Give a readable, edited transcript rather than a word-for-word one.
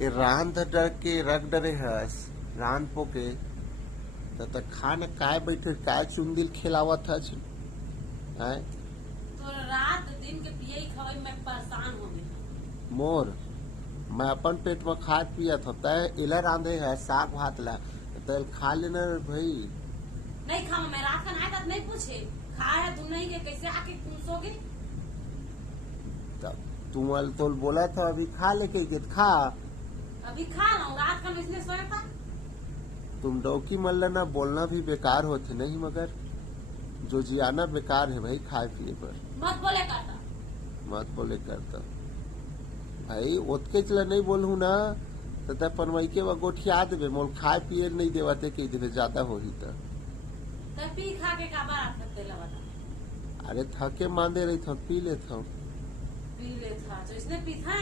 ये रान त डर के रख डरे हस रान पोके त खान काय बैठे काय चुंदिल खिलावत हस आय तो रात दिन के पिए खवाई मैं परेशान हो गई। मोर मैं अपन पेट में खा पियत हो तय इला रांधे है साग भात ला तय खा लेना भाई। नहीं खाओ, मैं रात का नहाया था नहीं पूछे खाया है तुम नहीं के कैसे आके तुम सोगे। तुम तो बोला था अभी खा लेके खा। अभी खा रहा हूँ, रात का मैं इसलिए सोया था। तुम डौकी मल लेना बोलना भी बेकार होते नहीं मगर जो जियाना बेकार है भाई खाए पिए पर। मत बोले करता। मत बोले करता भाई ओतके चला नहीं बोलू ना तो पनवई के गोठिया देवे मोल खाए पिए नहीं देवाते कही देवे ज्यादा हो ही तो पी खा के का बात करते लगा। अरे थके मांदे रही थो पी ले थो पी ले था जो इसने पी था।